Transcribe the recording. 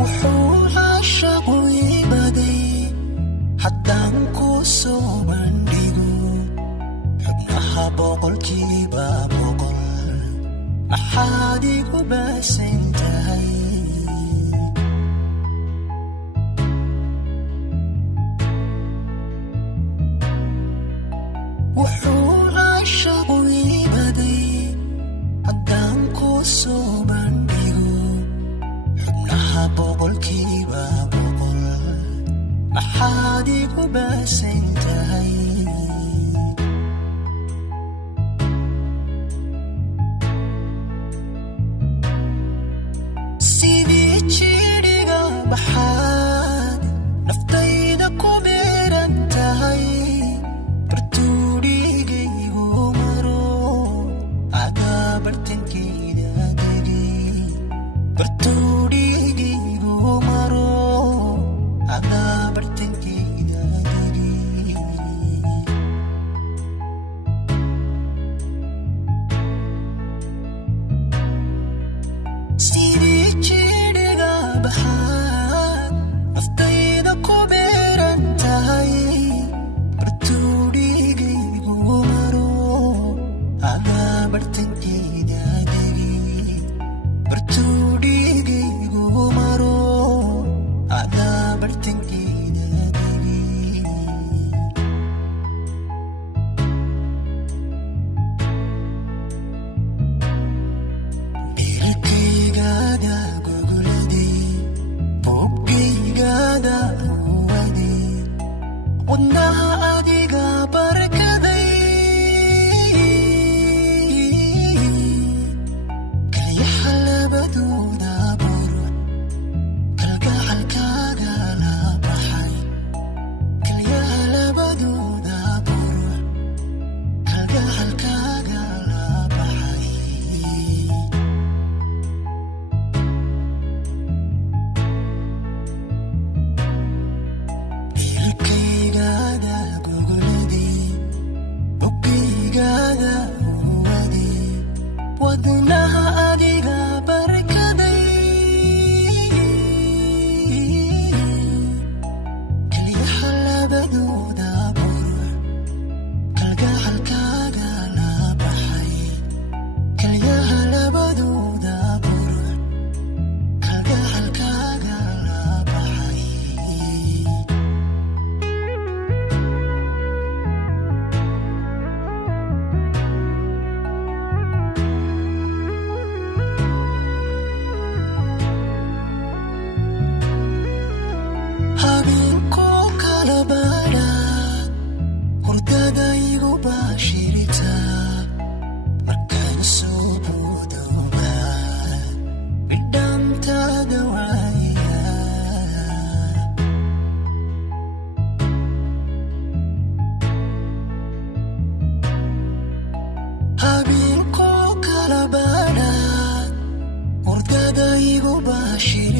wuxuu caashaqu iibaday haddaan ku soo bandhigo xubnaha boqolkiiba boqol maxaad igu baasan tahay wuxuu caashaqu iibaday haddaan ku soo bandhigo xubnaha boqolkiiba boqol maxaad igu baasan tahay sidii jidhiga baxaad naftayda ku beeran tahay bartuudhigaygu maro adaa bartankeeda degi bartuudhigaygu maro adaa bartankeeda degi sidii jidhiga baxaad naftayda ku beeran tahay bartuudhigaygu maro adaa bartankeeda degi bartuudhigaygu maro adaa bartankeeda degi beerkaygaada gogoladay boggaygaada uwaday wadnaha adiga barkaday kalyaha labadooda buruc kalgacalkaaga la baxay kalyaha labadooda buruc kalgacalkaaga la baxay beerkaygaada gogoladay boggaygaada uwaday wadnaha adiga barkaday kalyaha labadooda buruc kalgacalkaaga la baxay kalyaha labadooda buruc kalgacalkaaga la baxay habeenkoo kala baadhaad hurdada igu baashirita markaan soo boodowbaad bidhaantaada waaya habeenkoo kala baadhaad hurdada igu baashirita